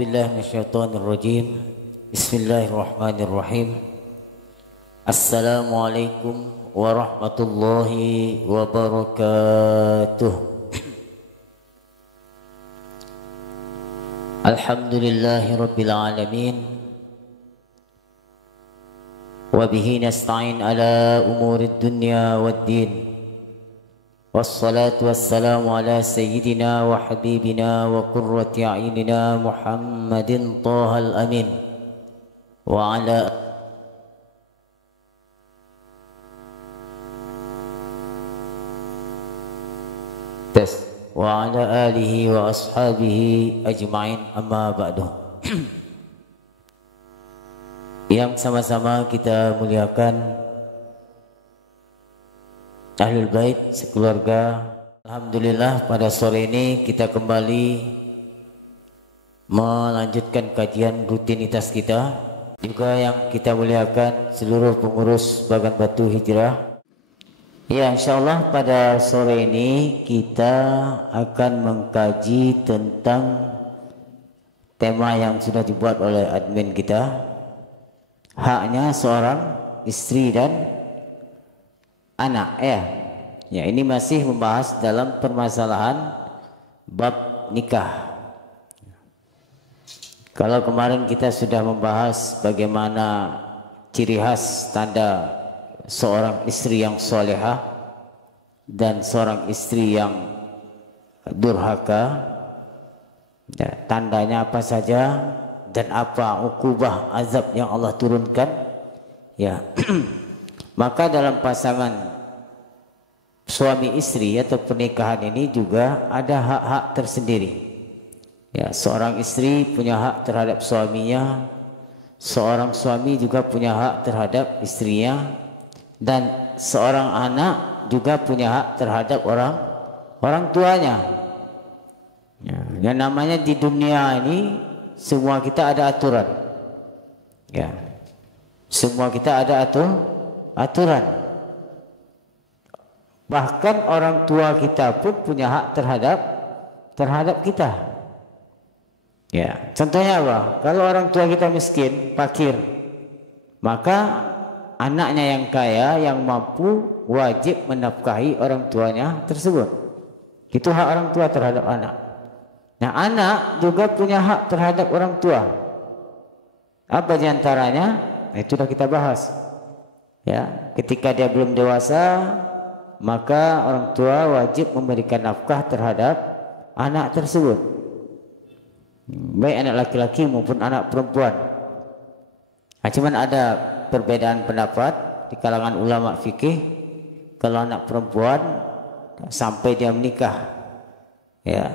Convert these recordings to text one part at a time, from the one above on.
billahi minasyaitonir rajim. Bismillahirrahmanirrahim. Assalamualaikum warahmatullahi wabarakatuh. Alhamdulillahi rabbil alamin. Wa bihi nasta'in ala umurid dunya waddin. Wassalatu wassalamu ala sayyidina wa habibina wa qurrati a'yunina Muhammadin Thahal Amin wa ala alihi wa ashabihi ajma'in, amma ba'du. Yang sama-sama kita muliakan Ahlul Bait sekeluarga. Alhamdulillah pada sore ini kita kembali melanjutkan kajian rutinitas kita. Juga yang kita muliakan seluruh pengurus Bagan Batu Hijrah. Ya, insyaallah pada sore ini kita akan mengkaji tentang tema yang sudah dibuat oleh admin kita. Haknya seorang istri dan anak, ya ini masih membahas dalam permasalahan bab nikah. Kalau kemarin kita sudah membahas bagaimana ciri khas tanda seorang istri yang solehah dan seorang istri yang durhaka, ya, tandanya apa saja dan apa ukubah azab yang Allah turunkan, ya. Maka dalam pasangan suami istri atau pernikahan ini juga ada hak-hak tersendiri. Ya, seorang istri punya hak terhadap suaminya, seorang suami juga punya hak terhadap istrinya, dan seorang anak juga punya hak terhadap orang tuanya. Ya, yang namanya di dunia ini semua kita ada aturan. Ya, semua kita ada aturan. Bahkan orang tua kita pun punya hak terhadap kita. Ya, contohnya apa? Kalau orang tua kita miskin, fakir, maka anaknya yang kaya, yang mampu, wajib menafkahi orang tuanya tersebut. Itu hak orang tua terhadap anak. Nah, anak juga punya hak terhadap orang tua. Apa diantaranya? Nah, itu sudah kita bahas. Ya, ketika dia belum dewasa, maka orang tua wajib memberikan nafkah terhadap anak tersebut, baik anak laki-laki maupun anak perempuan. Nah, cuman ada perbedaan pendapat di kalangan ulama fikih. Kalau anak perempuan sampai dia menikah, ya,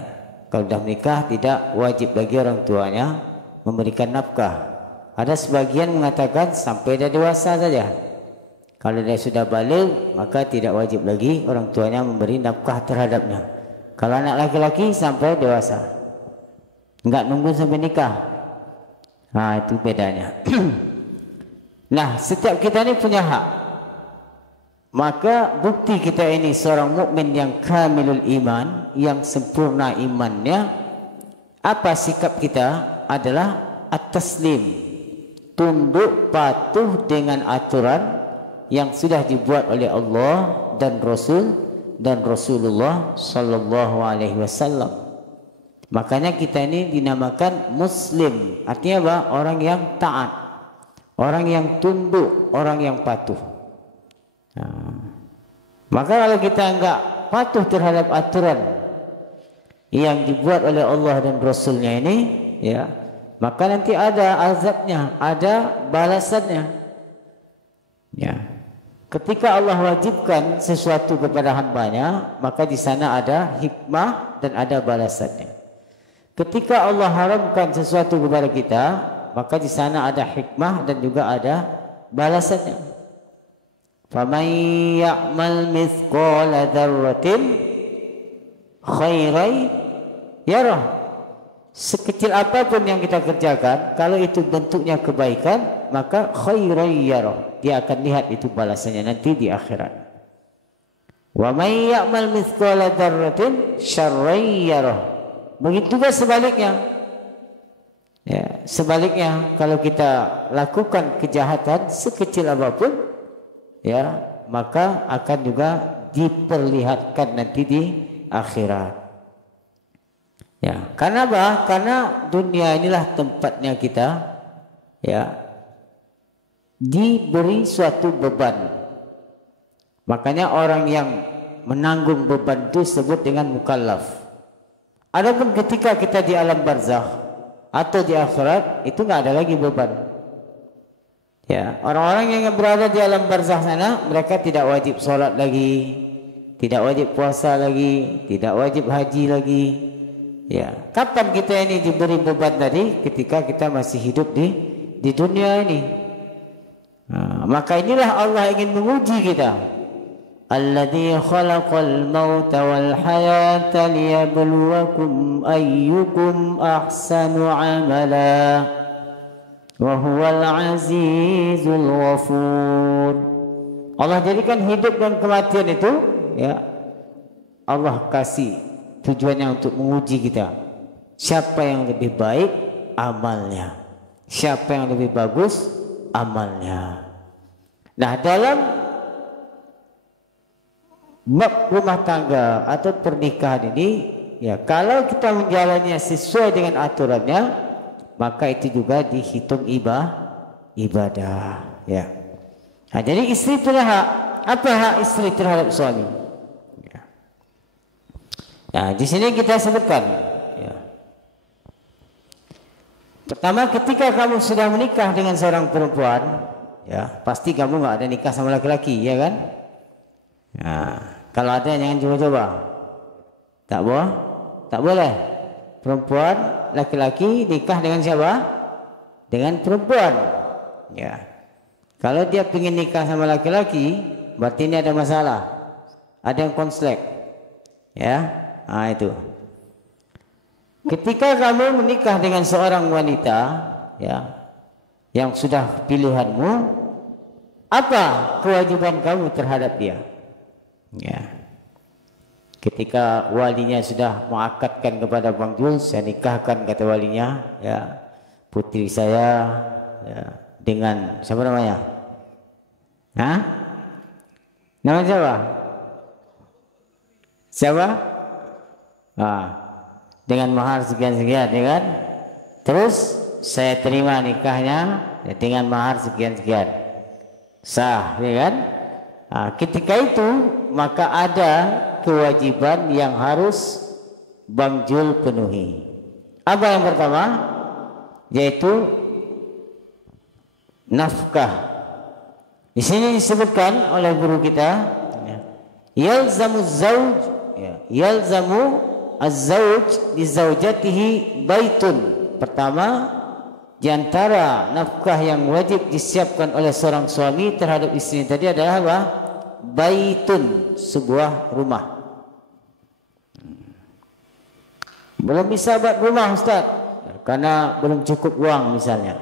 kalau sudah menikah tidak wajib bagi orang tuanya memberikan nafkah. Ada sebagian mengatakan sampai dia dewasa saja. Kalau dia sudah balik, maka tidak wajib lagi orang tuanya memberi nafkah terhadapnya. Kalau anak laki-laki sampai dewasa, enggak nunggu sampai nikah. Nah, itu bedanya. Nah, setiap kita ini punya hak. Maka bukti kita ini seorang mukmin yang kamilul iman, yang sempurna imannya, apa sikap kita adalah at-taslim, tunduk patuh dengan aturan yang sudah dibuat oleh Allah dan Rasul dan Rasulullah sallallahu alaihi wasallam. Makanya kita ini dinamakan muslim. Artinya apa? Orang yang taat, orang yang tunduk, orang yang patuh. Nah, maka kalau kita enggak patuh terhadap aturan yang dibuat oleh Allah dan Rasulnya ini, ya, maka nanti ada azabnya, ada balasannya. Ya. Ketika Allah wajibkan sesuatu kepada hambanya, maka di sana ada hikmah dan ada balasannya. Ketika Allah haramkan sesuatu kepada kita, maka di sana ada hikmah dan juga ada balasannya. Faman ya'mal mithqala dzarratin khairan yarah. Sekecil apapun yang kita kerjakan, kalau itu bentuknya kebaikan, maka khairan yarah. Dia akan lihat itu balasannya nanti di akhirat. Wa may ya'mal mithqala dzarratin syarran yarah. Begitu juga sebaliknya. sebaliknya kalau kita lakukan kejahatan sekecil apapun, ya, maka akan juga diperlihatkan nanti di akhirat. Ya, karena apa? Karena dunia inilah tempatnya kita, ya, diberi suatu beban. Makanya orang yang menanggung beban itu disebut dengan mukallaf. Adapun ketika kita di alam barzakh atau di akhirat itu nggak ada lagi beban. Ya, orang-orang yang berada di alam barzakh sana, mereka tidak wajib sholat lagi, tidak wajib puasa lagi, tidak wajib haji lagi. Ya, kapan kita ini diberi beban tadi? Ketika kita masih hidup di dunia ini. Nah, maka inilah Allah ingin menguji kita. Alladzi khalaqal mauta wal hayata liyabluwakum ayyukum ahsanu amala wa huwal azizul ghafur. Allah jadikan hidup dan kematian itu, ya, Allah kasih tujuannya untuk menguji kita. Siapa yang lebih baik amalnya, siapa yang lebih bagus amalnya. Nah, dalam bab rumah tangga atau pernikahan ini, ya, kalau kita menjalannya sesuai dengan aturannya, maka itu juga dihitung ibadah, ya. Nah, jadi istri punya hak. Apa hak istri terhadap suami? Ya. Nah, di sini kita sebutkan, ya. Pertama, ketika kamu sudah menikah dengan seorang perempuan, ya, pasti kamu nggak ada nikah sama laki-laki, ya kan? Nah, kalau ada jangan coba-coba. Tak boleh. Perempuan, laki-laki nikah dengan siapa? Dengan perempuan. Ya. Kalau dia ingin nikah sama laki-laki, berarti ini ada masalah. Ada yang konslek. Ya. Nah, itu. Ketika kamu menikah dengan seorang wanita, ya, yang sudah pilihanmu, apa kewajiban kamu terhadap dia? Ya, ketika walinya sudah mengakadkan kepada Bang Jul, saya nikahkan, kata walinya, ya, putri saya, ya, dengan siapa namanya? Hah? Nama siapa? Siapa? Ah, dengan mahar sekian-sekian, ya kan? Terus saya terima nikahnya, ya, dengan mahar sekian-sekian, sah, ya kan? Nah, ketika itu maka ada kewajiban yang harus Bang Jul penuhi. Apa yang pertama? Yaitu nafkah. Di sini disebutkan oleh guru kita, yalzamu zauj, yalzamu az-zauj li zaujatihi baitun. Pertama, di antara nafkah yang wajib disiapkan oleh seorang suami terhadap istri tadi adalah apa? Baitun, sebuah rumah. Belum bisa buat rumah, Ustaz, karena belum cukup uang misalnya.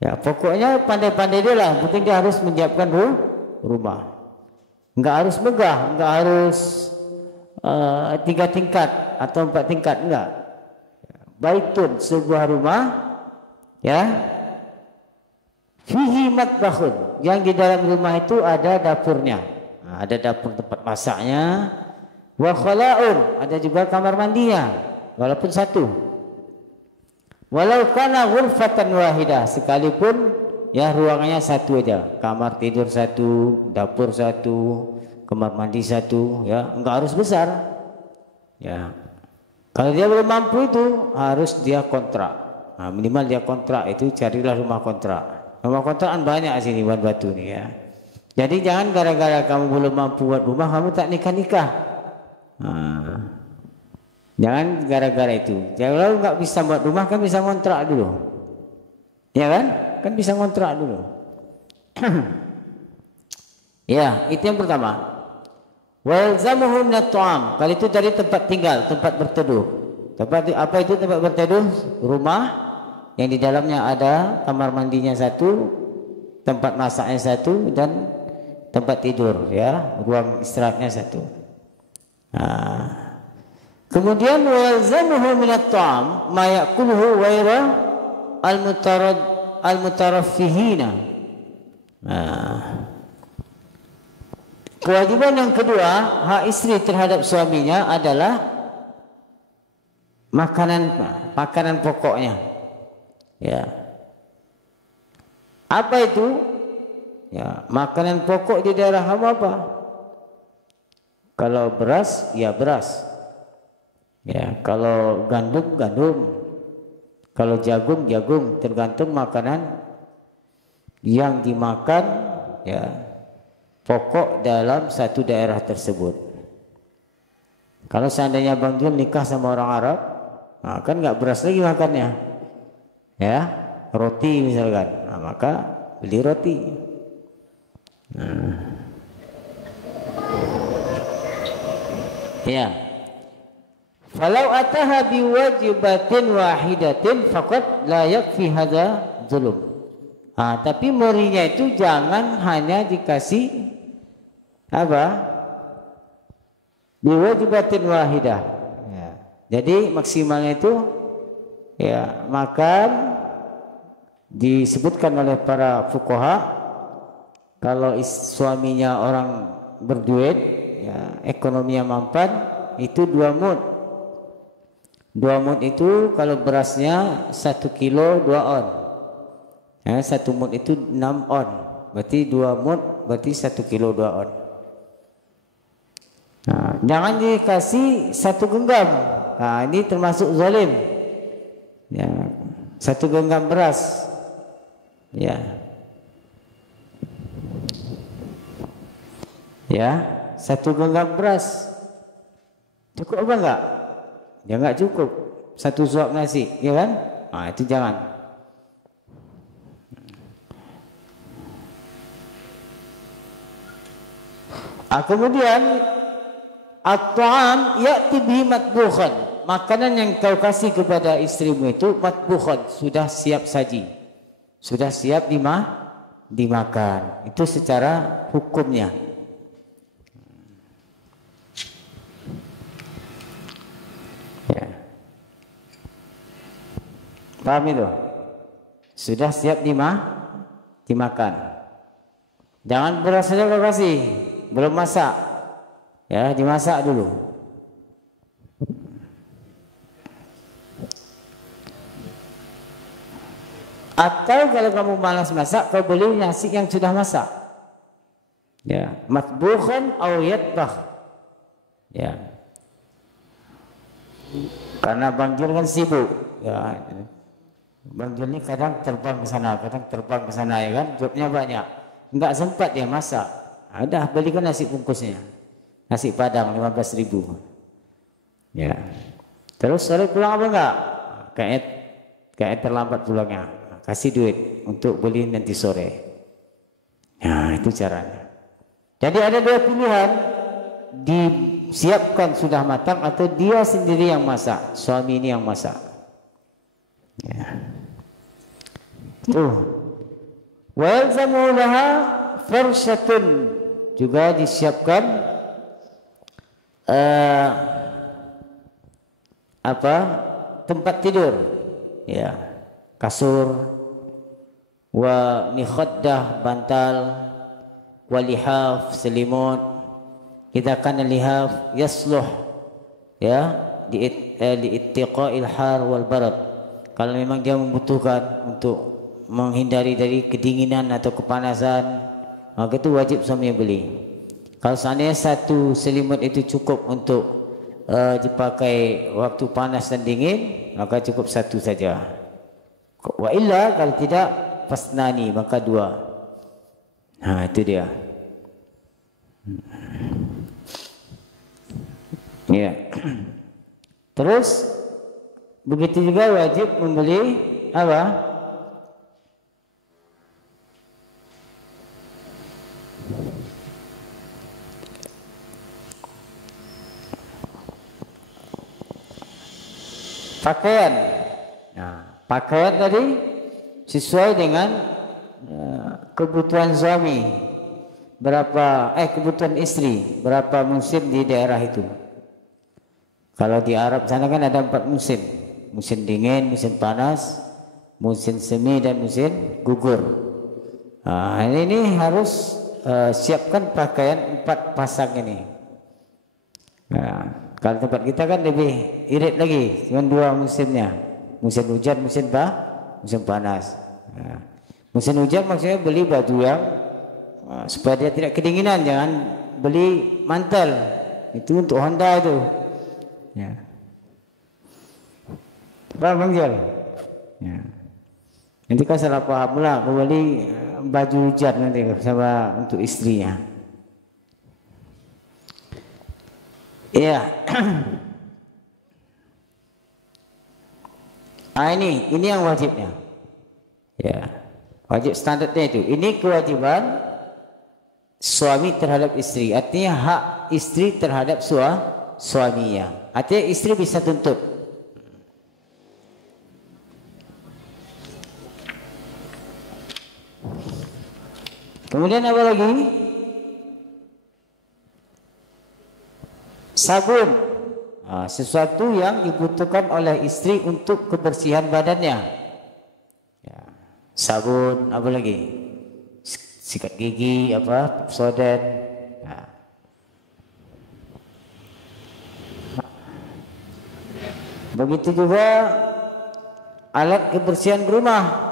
Ya, pokoknya pandai-pandai dia lah, penting dia harus menyiapkan rumah. Enggak harus megah, enggak harus 3 tingkat atau 4 tingkat, enggak. Baitun, sebuah rumah, ya. Fihi matbahun, yang di dalam rumah itu ada dapurnya. Nah, ada dapur tempat masaknya. Wa khala'un, ada juga kamar mandinya, walaupun satu. Walau kana ghurfatan wahidah, sekalipun ya ruangannya satu aja, kamar tidur satu, dapur satu, kamar mandi satu, ya, enggak harus besar. Ya. Kalau dia belum mampu itu harus dia kontrak. Nah, minimal dia kontrak itu, carilah rumah kontrak. Rumah kontrakan banyak di sini, Wan Batu nih, ya. Jadi jangan gara-gara kamu belum mampu buat rumah kamu tak nikah-nikah. Nah, jangan gara-gara itu. Kalau nggak bisa buat rumah kan bisa kontrak dulu, ya kan? Kan bisa kontrak dulu. Ya, itu yang pertama. Walzamuhum nat'am. Kalau itu dari tempat tinggal, tempat berteduh. Tempat apa itu tempat berteduh? Rumah yang di dalamnya ada kamar mandinya satu, tempat masaknya satu, dan tempat tidur, ya, ruang istirahatnya satu. Nah, kemudian walzamuhu minat ta'am ma ya'kuluhu al-mutaraffihina. Nah, kewajiban yang kedua hak istri terhadap suaminya adalah makanan pokoknya. Ya. Apa itu? Ya, makanan pokok di daerah hamba apa? Kalau beras, ya beras. Ya, kalau gandum, gandum. Kalau jagung, jagung. Tergantung makanan yang dimakan, ya, pokok dalam satu daerah tersebut. Kalau seandainya Bang Jul nikah sama orang Arab, nah kan nggak beras lagi makannya, ya, roti misalkan. Nah, maka beli roti. Nah. Ya. Falau ataha biwajibatin wahidatin faqad la yakfi hadza zulum. Tapi murinya itu jangan hanya dikasih apa? Biwajibatin wahidah. Ya. Jadi maksimalnya itu ya makan, disebutkan oleh para fuqaha kalau suaminya orang berduit, ya, ekonominya mampan, itu 2 mud. 2 mud itu kalau berasnya 1 kilo 2 on. Ya, 1 mud itu 6 on. Berarti 2 mud berarti 1 kilo 2 on. Nah, jangan dikasih 1 genggam. Nah, ini termasuk zalim. Ya, 1 genggam beras. Ya. Ya, 1 genggam beras. Cukup apa enggak? Ya enggak cukup. 1 suap nasi, ya kan? Itu jangan. Kemudian at-ta'am ya'ti bihi matbukhan. Makanan yang kau kasih kepada istrimu itu matbukhan, sudah siap saji. Sudah siap dimakan. Itu secara hukumnya. Ya. Paham itu? Sudah siap dimakan. Jangan beras saja kau kasih, belum masak. Ya, dimasak dulu. Atau kalau kamu malas masak, kau beli nasi yang sudah masak. Ya, matbukhan aw yatbakh. Ya. Karena Bang Jul kan sibuk, ya. Bang Jul ini kadang terbang ke sana, kadang terbang ke sana, ya kan, jobnya banyak, enggak sempat dia masak. Ada, belikan nasi bungkusnya, nasi padang 15.000. Ya. Terus sore pulang apa enggak? Kayak terlambat pulangnya, kasih duit untuk beli nanti sore. Nah, itu caranya. Jadi ada 2 pilihan, disiapkan sudah matang atau dia sendiri yang masak, suami ini yang masak. Ya. Tuh. Wa yalzamu laha farshatun, juga disiapkan tempat tidur, ya, kasur, wa mikhaddah, bantal, wa lihaf, selimut. Kita akan lihaf yasluh, ya, liittiqa'il har wal barad. Kalau memang dia membutuhkan untuk menghindari dari kedinginan atau kepanasan, maka itu wajib suami beli. Kalau seandainya 1 selimut itu cukup untuk dipakai waktu panas dan dingin, maka cukup 1 saja. Wa illa, kalau tidak, fasnani, maka 2. Nah, itu dia. Ya. Terus begitu juga wajib membeli apa? Pakaian. Nah, pakaian tadi sesuai dengan kebutuhan suami. Kebutuhan istri, berapa musim di daerah itu. Kalau di Arab sana kan ada 4 musim. Musim dingin, musim panas, musim semi dan musim gugur. Ini harus siapkan pakaian 4 pasang ini. Kalau tempat kita kan lebih irit lagi, cuma 2 musimnya, musim hujan, musim panas. Musim hujan maksudnya beli baju yang supaya dia tidak kedinginan, jangan beli mantel, itu untuk Honda itu. Ya. Paham Bang Jal? Ya. Nanti kan salah paham pula, beli baju hujan nanti sama untuk istrinya. Iya. Ini yang wajibnya. Ya. Wajib standarnya itu. Ini kewajiban suami terhadap istri. Artinya hak istri terhadap suaminya. Artinya istri bisa tuntut. Kemudian apa lagi? Sabun, sesuatu yang dibutuhkan oleh istri untuk kebersihan badannya. Ya. Sabun, apa lagi? Sikat gigi, apa? Pepsodent. Ya. Begitu juga alat kebersihan rumah.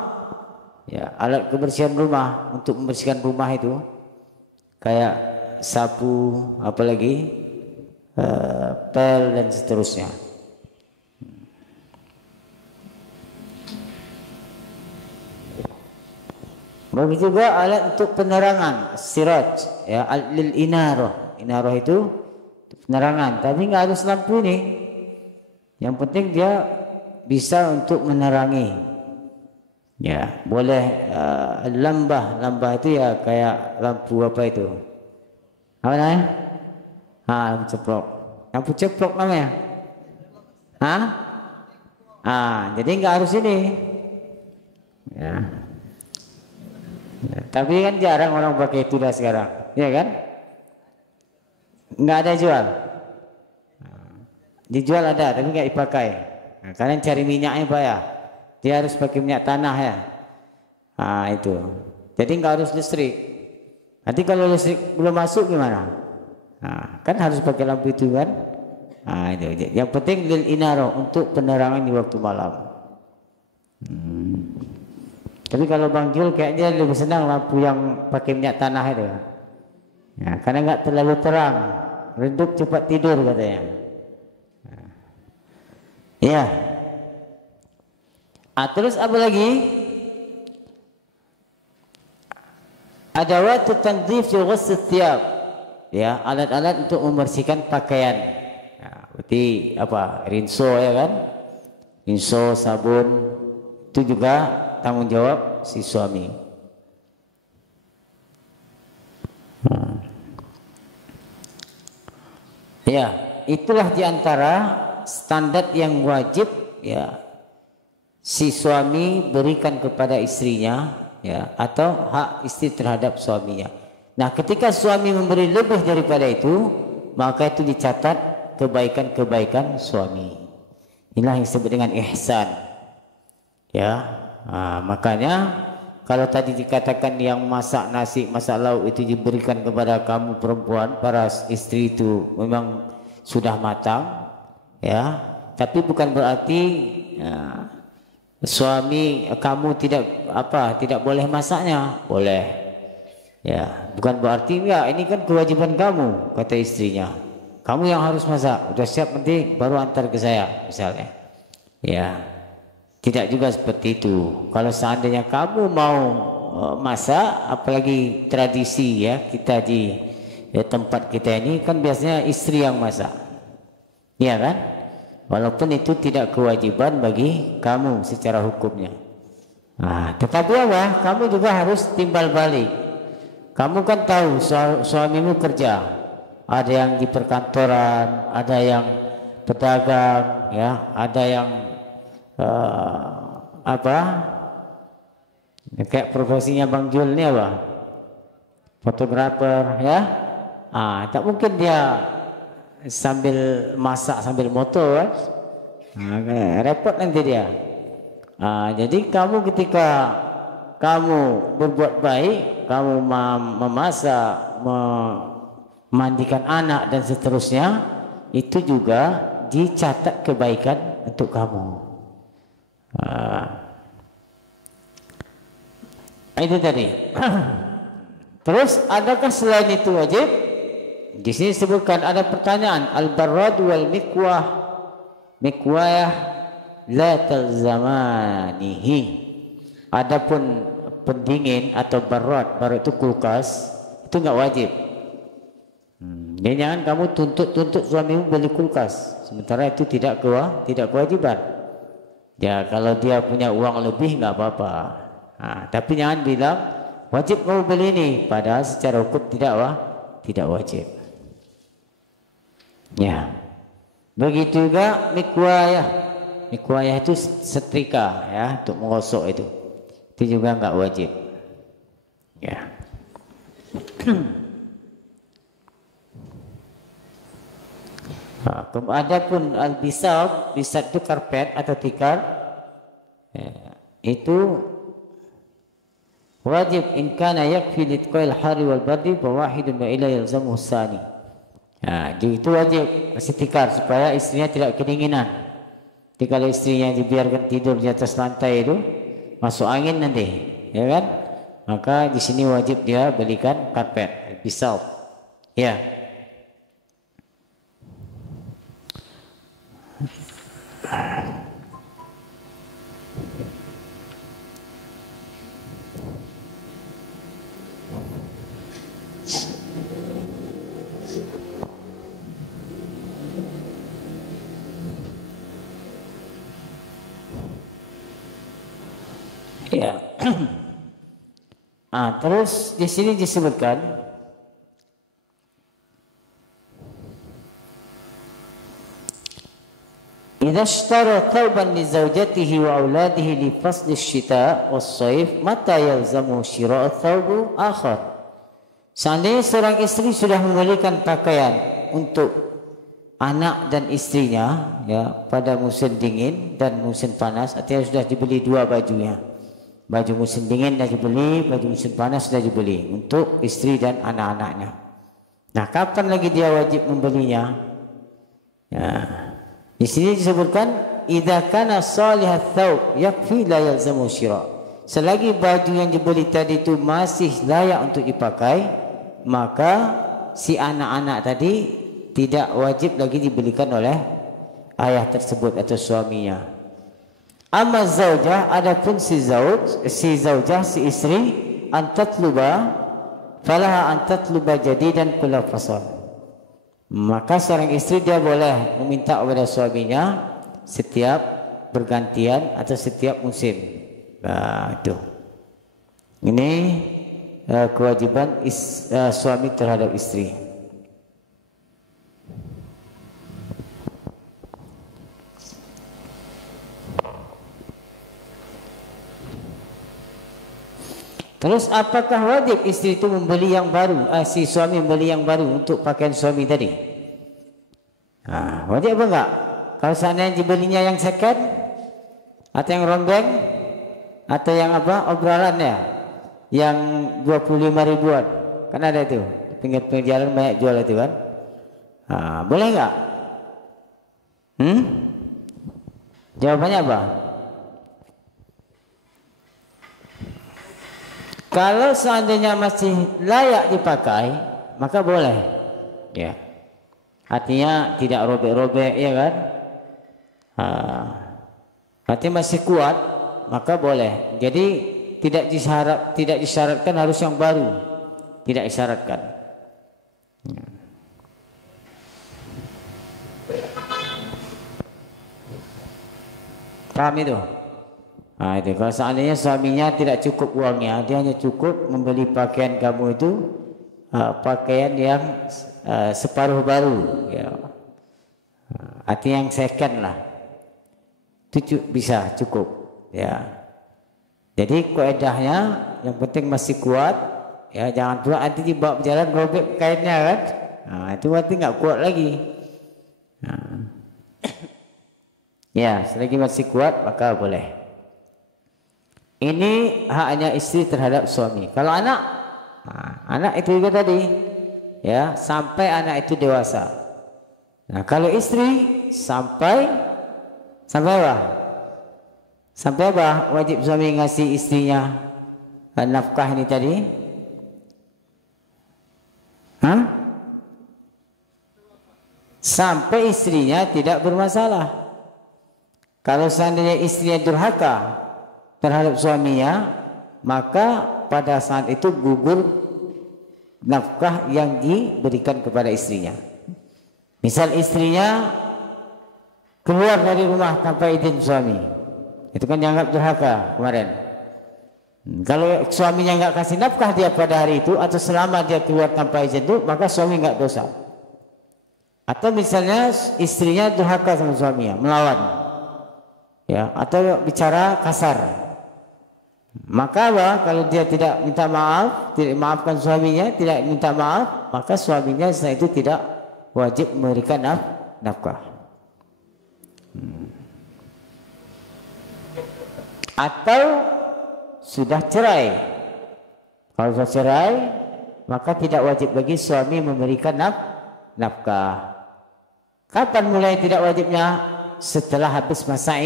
Ya, alat kebersihan rumah untuk membersihkan rumah itu kayak sapu, apalagi pel dan seterusnya. Begitu juga alat untuk penerangan, siraj, ya, lil inarah. Inarah itu penerangan, tapi nggak harus lampu ini. Yang penting dia bisa untuk menerangi. Ya, boleh lambah. Lambah itu ya kayak lampu apa itu? Apa namanya? Lampu ceplok. Lampu ceplok namanya. Jadi nggak harus ini. Ya. Tapi kan jarang orang pakai itu dah sekarang, ya kan? Nggak ada jual. Dijual ada, tapi nggak dipakai. Kalian cari minyaknya Pak ya. Dia harus pakai minyak tanah ya. Itu. Jadi nggak harus listrik. Nanti kalau listrik belum masuk gimana? Kan harus pakai lampu itu kan? Itu. Yang penting lil inaro, untuk penerangan di waktu malam. Tapi kalau Bang Jul kayaknya lebih senang lampu yang pakai minyak tanah itu. Ya, karena nggak terlalu terang, redup cepat tidur katanya. Ya. Terus apa lagi? Adawat tanzif fi ghusl thiyab. Ya, alat-alat untuk membersihkan pakaian. Ya, berarti apa? Rinso ya kan? Rinso, sabun, itu juga tanggung jawab si suami. Ya, itulah diantara standar yang wajib ya si suami berikan kepada istrinya, ya, atau hak istri terhadap suaminya. Nah, ketika suami memberi lebih daripada itu, maka itu dicatat kebaikan-kebaikan suami. Inilah yang disebut dengan ihsan. Ya. Makanya kalau tadi dikatakan yang masak nasi, masak lauk itu diberikan kepada kamu perempuan, para istri itu memang sudah matang, ya. Tapi bukan berarti suami kamu tidak boleh masaknya, boleh. Ya, bukan berarti enggak, ini kan kewajiban kamu, kata istrinya. Kamu yang harus masak, udah siap nanti baru antar ke saya misalnya. Ya. Tidak juga seperti itu. Kalau seandainya kamu mau masak, apalagi tradisi ya kita di tempat kita ini kan biasanya istri yang masak, ya kan? Walaupun itu tidak kewajiban bagi kamu secara hukumnya. Tetapi apa? Kamu juga harus timbal balik. Kamu kan tahu suamimu kerja, ada yang di perkantoran, ada yang pedagang, ya, ada yang kayak profesinya Bang Jul ini apa? Fotografer, ya. Tak mungkin dia sambil masak sambil moto kan? Repot nanti dia. Jadi kamu ketika kamu berbuat baik, kamu memasak, memandikan anak dan seterusnya, itu juga dicatat kebaikan untuk kamu. Itu tadi. Terus adakah selain itu wajib? Di sini disebutkan ada pertanyaan al-barrad wal mikwayah la talzamanihi. Adapun pendingin atau barrad itu kulkas, itu enggak wajib. Jadi jangan kamu tuntut suamimu beli kulkas, sementara itu tidak kewajiban. Ya kalau dia punya uang lebih enggak apa-apa. Tapi jangan bilang wajib kamu beli ini, padahal secara hukum tidak wajib. Ya, begitu juga mikwayah itu setrika ya untuk menggosok itu juga enggak wajib. Ya. Adapun al-bisat itu karpet atau tikar, ya, itu wajib in kana yakfi litqail hari wal bardi fa wahidun wa ila yalzamuhu tsani. Itu wajib kasih tikar supaya istrinya tidak kedinginan. Jadi kalau istrinya dibiarkan tidur di atas lantai itu masuk angin nanti, ya kan? Maka di sini wajib dia belikan karpet, bisat. Ya. Ya. Terus di sini disebutkan idza ishtara thawban li zawjatihi wa auladihi li fasl asy-syita was-shayf mata yalzamu shira'u thawb akhar. Seandainya seorang istri sudah membelikan pakaian untuk anak dan istrinya ya pada musim dingin dan musim panas, artinya sudah dibeli dua bajunya. Baju musim dingin sudah dibeli, baju musim panas sudah dibeli untuk istri dan anak-anaknya. Nah, kapan lagi dia wajib membelinya? Ya. Di sini disebutkan idza kana salihat thawb yakfi la yalzamu syira'. Selagi baju yang dibeli tadi itu masih layak untuk dipakai, maka si anak-anak tadi tidak wajib lagi dibelikan oleh ayah tersebut atau suaminya. Amma zaujah, adapun si zaujah, si istri, antatluba falaha antatluba jadidan kulla fasal. Maka seorang istri dia boleh meminta kepada suaminya setiap bergantian atau setiap musim. Itu. Ini kewajiban suami terhadap istri. Terus apakah wajib istri itu membeli yang baru, si suami membeli yang baru untuk pakaian suami tadi? Wajib apa enggak? Kalau seandainya dibelinya yang second atau yang rombeng atau yang apa obrolan ya, yang 25 ribuan, kan ada itu pinggir-pinggir jalan banyak jual itu kan? Boleh enggak? Jawabannya apa? Kalau seandainya masih layak dipakai, maka boleh. Ya. Artinya tidak robek-robek, ya kan? Artinya masih kuat, maka boleh. Jadi tidak disyaratkan harus yang baru. Tidak disyaratkan. Paham itu? Itu kalau seandainya suaminya tidak cukup uangnya, dia hanya cukup membeli pakaian kamu itu pakaian yang separuh baru, ya. Artinya yang second lah, itu bisa cukup, ya. Jadi kaedahnya yang penting masih kuat, ya. Jangan pula nanti dibawa berjalan robek kainnya kan, itu berarti nggak kuat lagi. Ya, selagi masih kuat maka boleh. Ini haknya istri terhadap suami. Kalau anak, anak itu juga tadi, ya, sampai anak itu dewasa. Nah, kalau istri sampai apa? Sampai apa? Wajib suami ngasih istrinya nafkah ini tadi? Sampai istrinya tidak bermasalah. Kalau seandainya istrinya durhaka terhadap suaminya, maka pada saat itu gugur nafkah yang diberikan kepada istrinya. Misal istrinya keluar dari rumah tanpa izin suami, itu kan dianggap durhaka kemarin. Kalau suaminya nggak kasih nafkah dia pada hari itu, atau selama dia keluar tanpa izin itu, maka suami nggak dosa. Atau misalnya istrinya durhaka sama suaminya, melawan, ya, atau bicara kasar, maka apa? Kalau dia tidak minta maaf, tidak maafkan suaminya, tidak minta maaf, maka suaminya setelah itu tidak wajib memberikan nafkah. Atau sudah cerai. Kalau sudah cerai, maka tidak wajib bagi suami memberikan nafkah. Kapan mulai tidak wajibnya? Setelah habis masa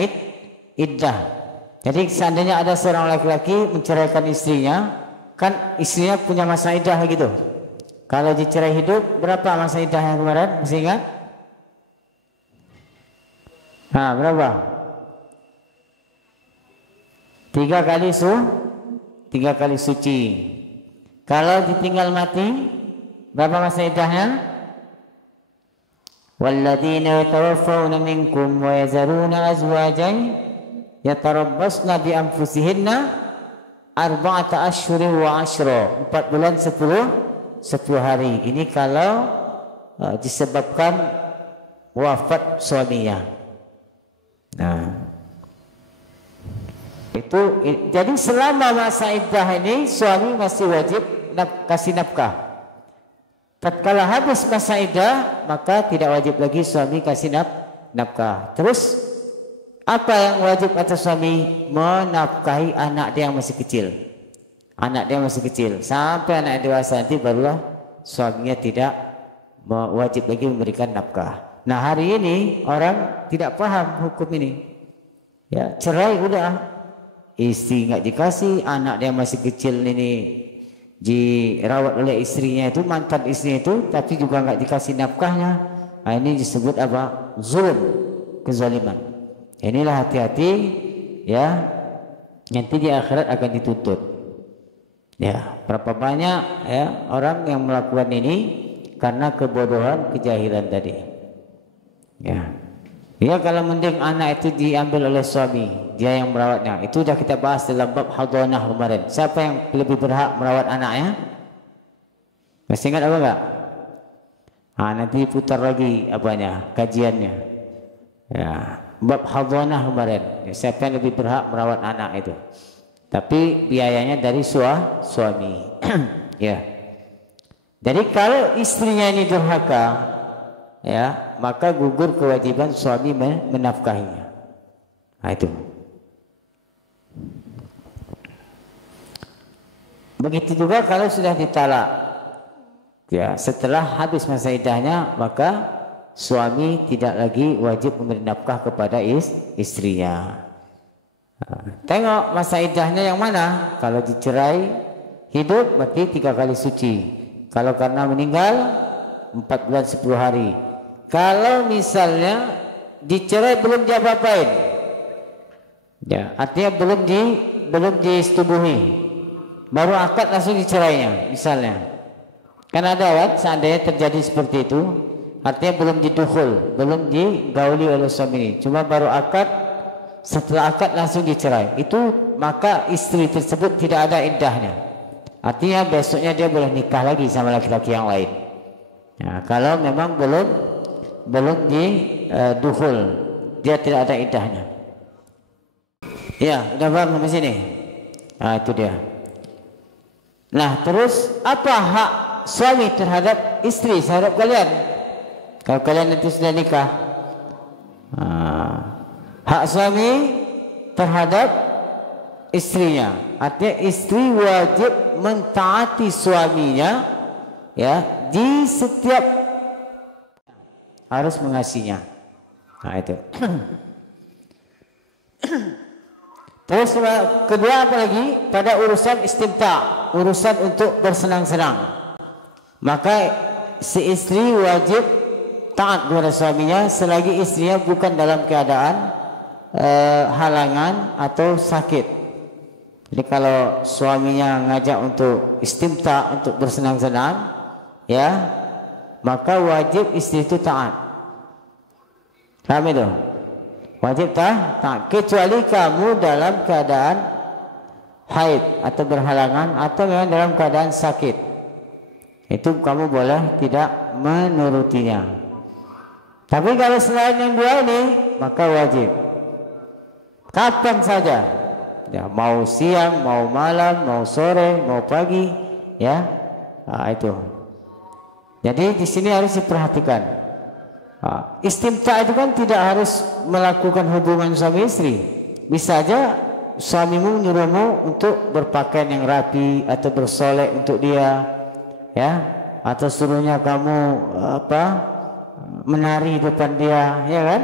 iddah. Jadi seandainya ada seorang laki-laki menceraikan istrinya, kan istrinya punya masa iddah gitu. Kalau dicerai hidup, berapa masa iddahnya kemarin? Masih ingat? Berapa? 3 kali suci. Kalau ditinggal mati, berapa masa iddahnya? Walladzina yatawaffawna minkum wa yazaruna azwajan yatarabbasna bi anfusihinna arba'ata asyhurin wa 'ashra. 4 bulan 10 hari. Ini kalau disebabkan wafat suaminya. Nah, itu jadi selama masa iddah ini suami masih wajib kasih nafkah. Tatkala habis masa iddah, maka tidak wajib lagi suami kasih nafkah. Terus apa yang wajib atas suami? Menafkahi anak dia yang masih kecil. Anak dia masih kecil sampai anak dewasa, nanti barulah suaminya tidak wajib lagi memberikan nafkah. Nah, hari ini orang tidak paham hukum ini. Ya, cerai udah, istri nggak dikasih, anak dia masih kecil ini dirawat oleh istrinya itu, mantan istrinya itu, tapi juga nggak dikasih nafkahnya. Nah, ini disebut apa? Zulm, kezaliman. Inilah hati-hati, ya, nanti di akhirat akan dituntut. Ya, berapa banyak ya orang yang melakukan ini karena kebodohan, kejahilan tadi. Ya, kalau mending anak itu diambil oleh suami, dia yang merawatnya. Itu sudah kita bahas dalam bab hadonah kemarin. Siapa yang lebih berhak merawat anaknya? Masih ingat apa enggak? Nanti putar lagi apanya, kajiannya. Ya, bab hadonah kemarin. Ya, siapa yang lebih berhak merawat anak itu? Tapi biayanya dari suami. Ya. Jadi kalau istrinya ini durhaka, ya, maka gugur kewajiban suami menafkahinya. Nah, itu. Begitu juga kalau sudah ditalak, ya, setelah habis masa iddahnya, maka suami tidak lagi wajib memberi nafkah kepada istrinya. Tengok masa iddahnya yang mana. Kalau dicerai hidup berarti 3 kali suci. Kalau karena meninggal 4 bulan 10 hari. Kalau misalnya dicerai belum diapa-apain, ya, artinya belum disetubuhi, baru akad langsung dicerainya, misalnya. Kan ada kan, seandainya terjadi seperti itu, artinya belum didukhul, belum digauli oleh suami ini, cuma baru akad, setelah akad langsung dicerai. Itu maka istri tersebut tidak ada iddahnya. Artinya besoknya dia boleh nikah lagi sama laki-laki yang lain. Nah, kalau memang belum didukhul, dia tidak ada iddahnya. Ya, udah paham sampai sini? Nah, itu dia. Nah, terus apa hak suami terhadap istri, terhadap kalian? Kalau kalian nanti sudah nikah, hak suami terhadap istrinya. Artinya istri wajib mentaati suaminya, ya, di setiap harus mengasihinya. Nah itu. Terus kedua apa lagi? Pada urusan istimta, urusan untuk bersenang-senang, maka si istri wajib taat kepada suaminya selagi istrinya bukan dalam keadaan halangan atau sakit. Jadi kalau suaminya ngajak untuk istimta, untuk bersenang-senang, ya, maka wajib istri itu taat. Paham itu? Wajib taat. Kecuali kamu dalam keadaan haid atau berhalangan atau memang dalam keadaan sakit, itu kamu boleh tidak menurutinya. Tapi kalau selain yang dua ini, maka wajib. Kapan saja. Ya, mau siang, mau malam, mau sore, mau pagi, ya, nah, itu. Jadi di sini harus diperhatikan. Nah, istimta itu kan tidak harus melakukan hubungan suami istri. Bisa aja suamimu menyuruhmu untuk berpakaian yang rapi atau bersolek untuk dia, ya, atau suruhnya kamu menari depan dia, ya kan?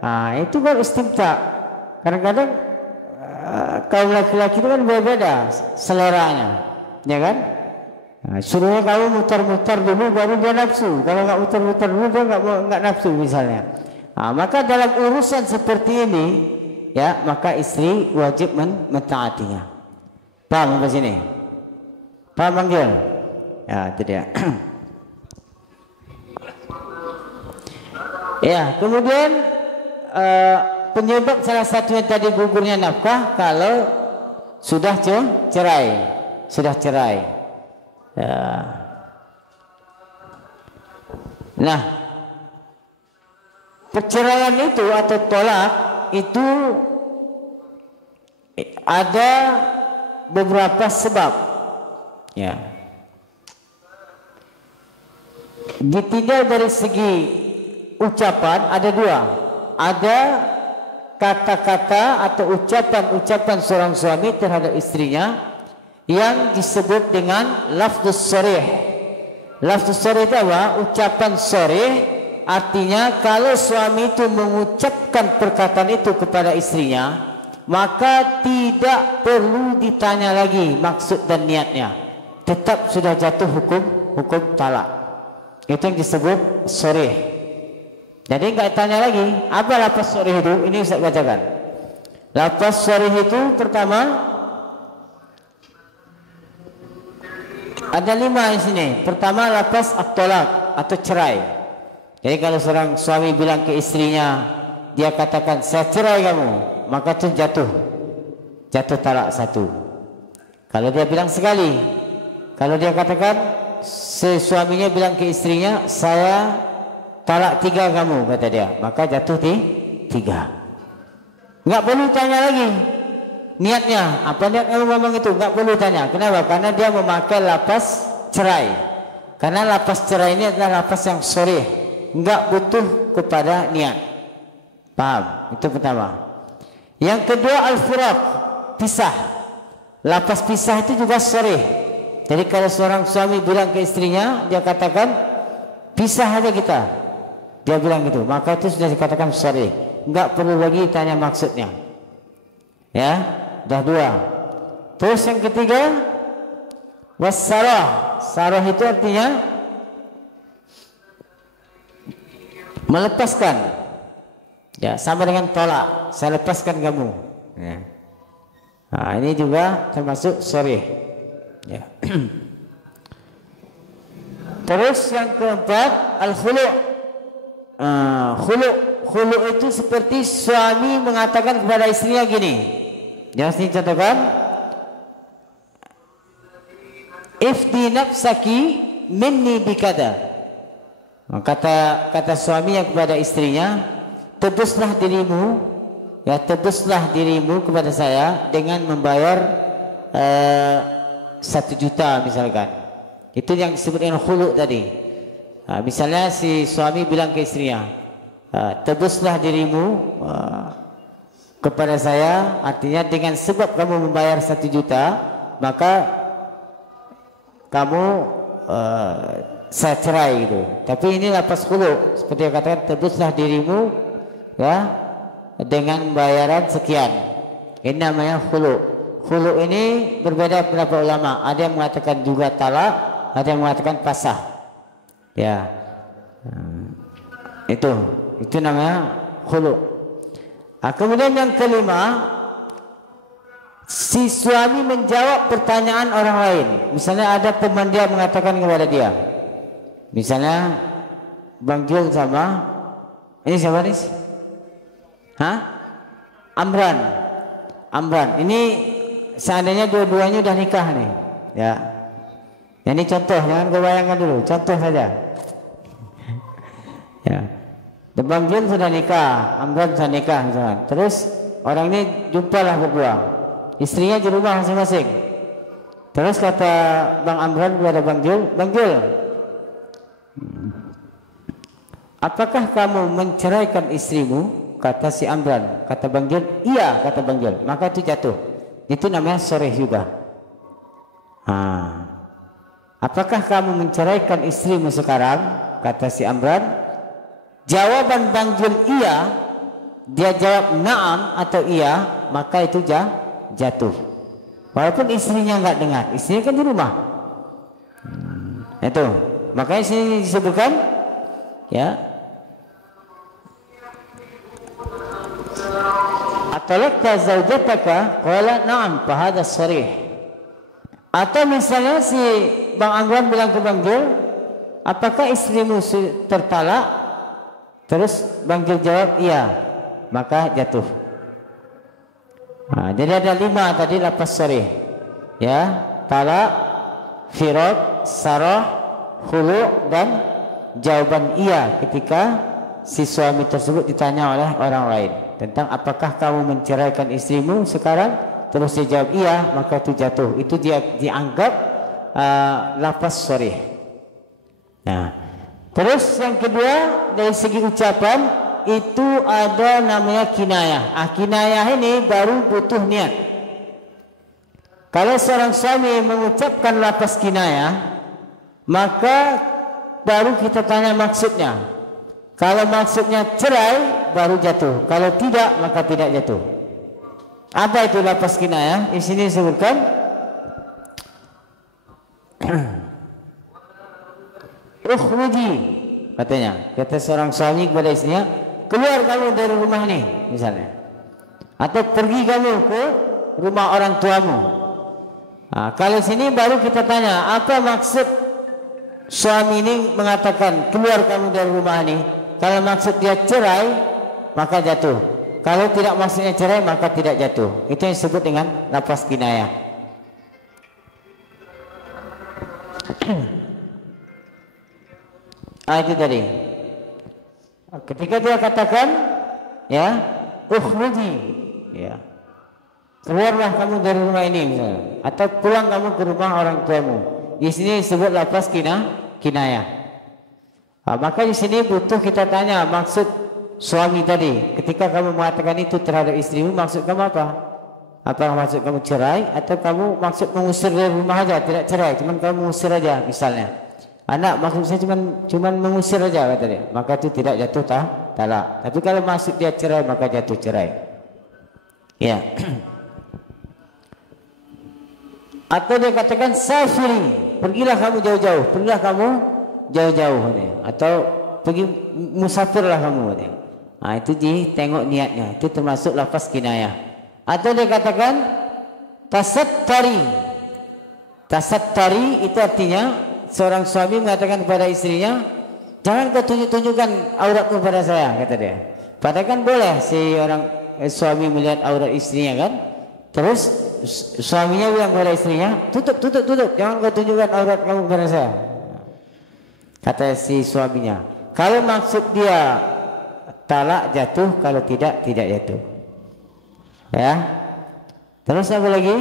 Nah, itu kan istimta. Kadang-kadang kaum laki-laki itu kan berbeda seleranya, ya kan? Nah, suruhnya kamu mutar-mutar dulu baru dia nafsu. Kalau nggak mutar-mutar dulu dia nggak nafsu misalnya. Nah, maka dalam urusan seperti ini, ya, maka istri wajib mentaatinya. Paham sampai sini? Paham Manggil? Ya, itu dia. Ya, kemudian penyebab salah satunya tadi gugurnya nafkah kalau sudah cerai, ya. Nah, perceraian itu atau tolak itu ada beberapa sebab, ya. Ditinjau dari segi ucapan ada dua. Ada kata-kata atau ucapan-ucapan seorang suami terhadap istrinya yang disebut dengan lafdzus sharih. Lafdzus sharih itu apa? Ucapan sharih, artinya kalau suami itu mengucapkan perkataan itu kepada istrinya, maka tidak perlu ditanya lagi maksud dan niatnya, tetap sudah jatuh hukum talak. Itu yang disebut sharih. Jadi nggak tanya lagi apa lafaz sharih itu. Ini saya bacakan. Lafaz sharih itu pertama ada 5 di sini. Pertama lafaz at-talaq atau cerai. Jadi kalau seorang suami bilang ke istrinya, dia katakan saya cerai kamu, maka itu jatuh talak 1. Kalau dia bilang sekali, kalau dia katakan si suaminya bilang ke istrinya saya talak 3 kamu, kata dia, maka jatuh 3. Nggak perlu tanya lagi niatnya, apa niat kamu ngomong itu, nggak perlu tanya. Kenapa? Karena dia memakai lafaz cerai. Karena lafaz cerai ini adalah lafaz yang sharih, nggak butuh kepada niat. Paham? Itu pertama. Yang kedua al-firaq, pisah. Lafaz pisah itu juga sharih. Jadi kalau seorang suami bilang ke istrinya, dia katakan pisah aja kita, dia bilang gitu, maka itu sudah dikatakan sharih, nggak perlu lagi tanya maksudnya, ya. Dah 2. Terus yang ketiga wassarah. Sarah itu artinya melepaskan, ya, sama dengan tolak, saya lepaskan kamu, ya. Nah, ini juga termasuk sharih, ya. Terus yang keempat al-khulu'. Khulu itu seperti suami mengatakan kepada istrinya gini, jangan sini contohkan, ifdi nafsaki minni bikada. Kata suaminya kepada istrinya, tebuslah dirimu, ya, tebuslah dirimu kepada saya dengan membayar 1 juta misalkan. Itu yang disebut dengan khulu tadi. Nah, misalnya si suami bilang ke istrinya, tebuslah dirimu kepada saya, artinya dengan sebab kamu membayar 1 juta, maka kamu saya cerai gitu. Tapi ini lapas khulu, seperti yang katakan, tebuslah dirimu ya dengan bayaran sekian. Ini namanya khulu. Khulu ini berbeda pendapat ulama. Ada yang mengatakan juga talak, ada yang mengatakan pasah. Ya, itu namanya khulu. Kemudian yang kelima, si suami menjawab pertanyaan orang lain. Misalnya ada teman dia mengatakan kepada dia, misalnya Bang Jul sama ini siapa nih? Amran. Ini seandainya dua-duanya udah nikah nih, ya. Ini contoh, jangan kau bayangkan dulu, contoh saja. Ya, Bang Jul sudah nikah, Amran sudah nikah, misalnya. Terus orang ini jumpalah berdua, istrinya di rumah masing-masing. Terus kata Bang Amran kepada Bang Jul, apakah kamu menceraikan istrimu? Kata si Amran. Kata Bang Jul, iya, kata Bang Jul. Maka itu jatuh. Itu namanya soreh juga. Apakah kamu menceraikan istrimu sekarang? Kata si Amran. Jawaban Bang Jul iya, dia jawab na'am atau iya, maka itu jatuh. Walaupun istrinya nggak dengar, istrinya kan di rumah. Itu. Makanya sini disebutkan, ya. Atalaqta zaujataka? Qala na'am, fa hadha sharih. Atau misalnya si Bang Amran bilang ke Bang Jul, apakah istrimu tertalak? Terus Bang Jul jawab iya, maka jatuh. Jadi ada 5 tadi lapas sharih. Ya, talak, firaq, sarah, khulu, dan jawaban iya ketika si suami tersebut ditanya oleh orang lain tentang apakah kamu menceraikan istrimu sekarang, terus dia jawab iya, maka itu jatuh. Itu dia dianggap lapas sharih. Nah, terus yang kedua dari segi ucapan itu ada namanya kinayah. Kinayah ini baru butuh niat. Kalau seorang suami mengucapkan lapas kinayah, maka baru kita tanya maksudnya. Kalau maksudnya cerai, baru jatuh. Kalau tidak, maka tidak jatuh. Apa itu lapas kinayah? Di sini disebutkan ukhruji, katanya. Kata seorang suami kepada istrinya, keluar kamu dari rumah ini, misalnya. Atau pergi kamu ke rumah orang tuamu. Kalau sini baru kita tanya, apa maksud suami ini mengatakan keluar kamu dari rumah ini? Kalau maksud dia cerai, maka jatuh. Kalau tidak maksudnya cerai, maka tidak jatuh. Itu yang disebut dengan lapas kinayah. Itu tadi. Ketika dia katakan, ya, ukhruji, ya, keluarlah kamu dari rumah ini, misalnya, atau pulang kamu ke rumah orang tuamu. Di sini disebut lapas kinayah. Maka di sini butuh kita tanya maksud suami tadi. Ketika kamu mengatakan itu terhadap istrimu, maksud kamu apa? Apakah maksud kamu cerai atau kamu maksud mengusir dari rumah aja, tidak cerai, cuman kamu mengusir aja, misalnya. Anak maksud saya cuman mengusir aja, kata dia. Maka itu tidak jatuh talak. Tapi kalau maksud dia cerai, maka jatuh cerai. Ya. Atau dia katakan safiri, pergilah kamu jauh-jauh, pergilah kamu jauh-jauh, atau pergi musafirlah kamu. Itu ditengok niatnya, itu termasuk lafaz kinayah. Atau dia katakan tasattari. Tasattari itu artinya seorang suami mengatakan kepada istrinya, jangan kau tunjukkan auratmu kepada saya, kata dia. Padahal kan boleh si suami melihat aurat istrinya kan. Terus suaminya bilang kepada istrinya, tutup, jangan kau tunjukkan aurat kamu kepada saya, kata si suaminya. Kalau maksud dia talak jatuh, kalau tidak jatuh. Ya. Terus apa lagi?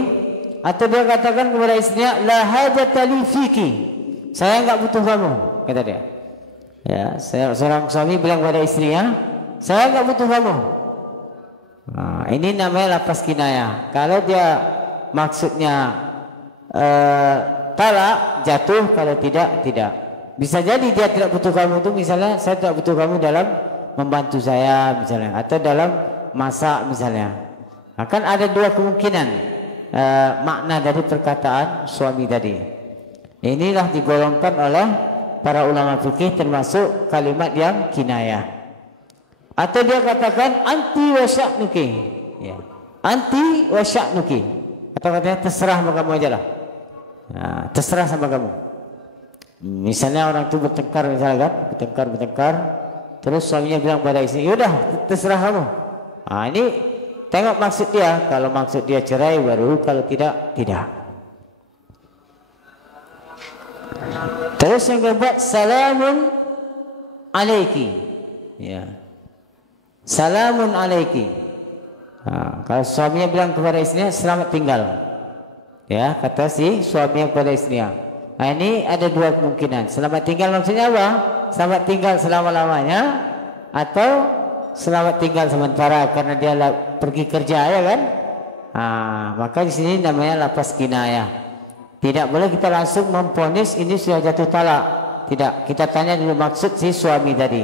Atau dia katakan kepada istrinya, la hajata li fiki, saya enggak butuh kamu, kata dia. Ya, seorang suami bilang kepada istrinya, saya enggak butuh kamu. Nah, ini namanya lafaz kinayah. Kalau dia maksudnya talak, jatuh. Kalau tidak, tidak. Bisa jadi dia tidak butuh kamu itu, misalnya saya tidak butuh kamu dalam membantu saya misalnya, atau dalam masak misalnya. Akan ada dua kemungkinan makna dari perkataan suami tadi. Inilah digolongkan oleh para ulama fikih termasuk kalimat yang kinayah. Atau dia katakan anti wa sya'nuki, ya. Anti wa sya'nuki, atau katanya terserah sama kamu aja lah. Nah, terserah sama kamu. Misalnya orang itu bertengkar misalnya kan, bertengkar, terus suaminya bilang pada istri, yaudah terserah kamu. Nah, ini tengok maksud dia. Kalau maksud dia cerai baru, kalau tidak, tidak. Terus yang keempat, salamun alaiki, ya. Salamun alaiki. Nah, kalau suaminya bilang kepada istrinya selamat tinggal, ya, kata si suaminya kepada istrinya. Nah, ini ada dua kemungkinan. Selamat tinggal maksudnya apa? Selamat tinggal selama-lamanya, atau selamat tinggal sementara karena dia pergi kerja, ya kan? Nah, maka di sini namanya lafaz kinayah. Tidak boleh kita langsung memponis ini sudah jatuh talak. Tidak, kita tanya dulu maksud si suami tadi.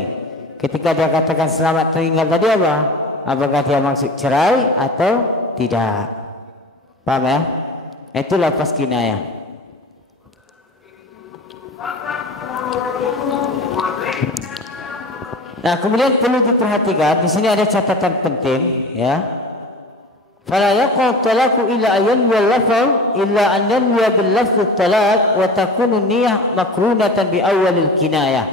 Ketika dia katakan selamat tinggal tadi apa? Apakah dia maksud cerai atau tidak? Paham ya? Itu lafaz kinayah. Nah, kemudian perlu diperhatikan di sini ada catatan penting, ya. Fala yaqul talaqu illa ayyan wal lafz illa an yanwiya bil lafz talaq wa takunu niyyah makrunatan bi awwalil kinayah.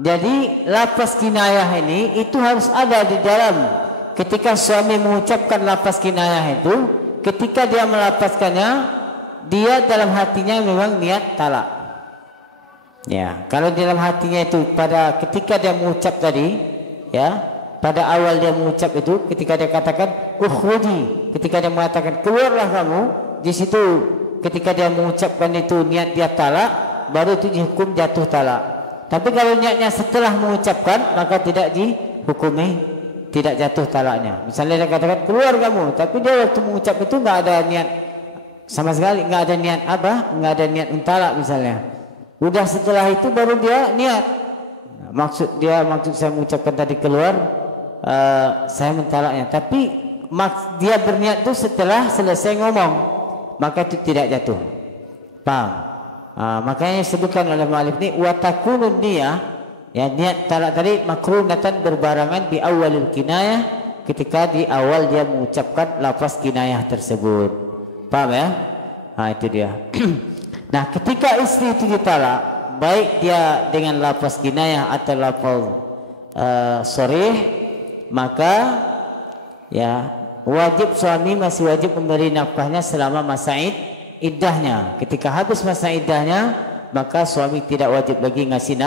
Jadi lafaz kinayah ini itu harus ada di dalam ketika suami mengucapkan lafaz kinayah itu, ketika dia melafazkannya, dia dalam hatinya memang niat talak. Ya, kalau di dalam hatinya itu pada ketika dia mengucap tadi, ya, pada awal dia mengucap itu, ketika dia katakan ukhruji, ketika dia mengatakan keluarlah kamu, di situ ketika dia mengucapkan itu niat dia talak, baru itu dihukum jatuh talak. Tapi kalau niatnya setelah mengucapkan, maka tidak dihukumi tidak jatuh talaknya. Misalnya dia katakan keluar kamu, tapi dia waktu mengucap itu nggak ada niat sama sekali, nggak ada niat apa, nggak ada niat mentalak misalnya. Udah setelah itu baru dia niat. Nah, maksud saya mengucapkan tadi keluar, saya mentalaknya. Tapi dia berniat itu setelah selesai ngomong, maka itu tidak jatuh. Paham? Makanya disebutkan oleh mu'allif ini wa takunun niyah, ya, niat talak tadi makrunatan berbarangan di awalil kinayah, ketika di awal dia mengucapkan lafaz kinayah tersebut. Paham ya? Nah, itu dia. Nah, ketika istri itu ditalak, baik dia dengan lafaz kinayah atau lafaz sharih, maka ya wajib suami masih wajib memberi nafkahnya selama masa iddahnya. Ketika habis masa iddahnya, maka suami tidak wajib lagi ngasih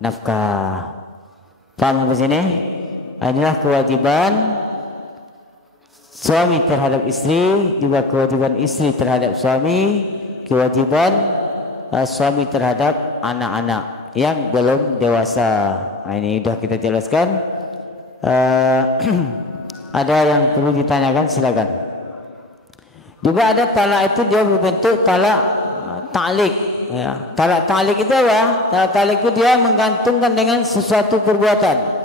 nafkah. Paham sampai sini? Inilah kewajiban suami terhadap istri, juga kewajiban istri terhadap suami, kewajiban suami terhadap anak-anak yang belum dewasa. Nah, ini sudah kita jelaskan. Ada yang perlu ditanyakan, silakan. Juga ada talak itu dia berbentuk talak ta'liq, ya. Talak ta'liq itu apa? Talak ta'liq itu dia menggantungkan dengan sesuatu perbuatan.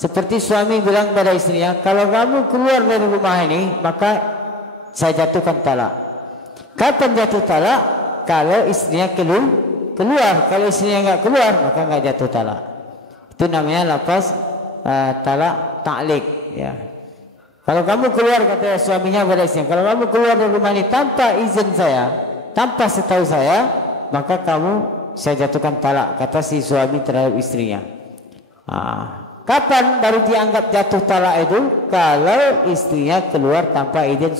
Seperti suami bilang pada istrinya, kalau kamu keluar dari rumah ini, maka saya jatuhkan talak. Kapan jatuh talak? Kalau istrinya keluar. Kalau istrinya nggak keluar, maka nggak jatuh talak. Itu namanya lafaz talak ta'liq, ya. Kalau kamu keluar, kata suaminya pada istrinya, kalau kamu keluar dari rumah ini tanpa izin saya, tanpa setahu saya, maka saya jatuhkan talak, kata si suami terhadap istrinya. Kapan baru dianggap jatuh talak itu? Kalau istrinya keluar tanpa izin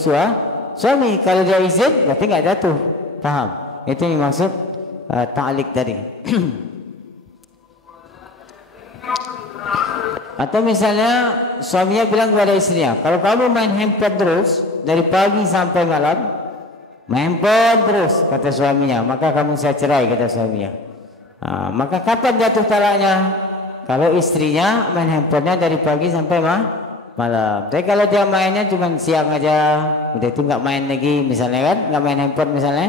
suami. Kalau dia izin, berarti nggak jatuh. Paham? Itu yang maksud ta'liq tadi. Atau misalnya suaminya bilang kepada istrinya, kalau kamu main handphone terus dari pagi sampai malam, main handphone terus, kata suaminya, maka kamu saya cerai, kata suaminya. Maka kapan jatuh talaknya? Kalau istrinya main handphonenya dari pagi sampai malam. Tapi kalau dia mainnya cuma siang aja, udah itu nggak main lagi misalnya kan, nggak main handphone misalnya,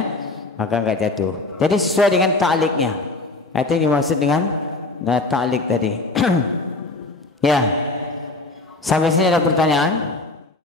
maka nggak jatuh. Jadi sesuai dengan ta'liknya. Itu yang dimaksud dengan ta'lik tadi. Ya, sampai sini ada pertanyaan?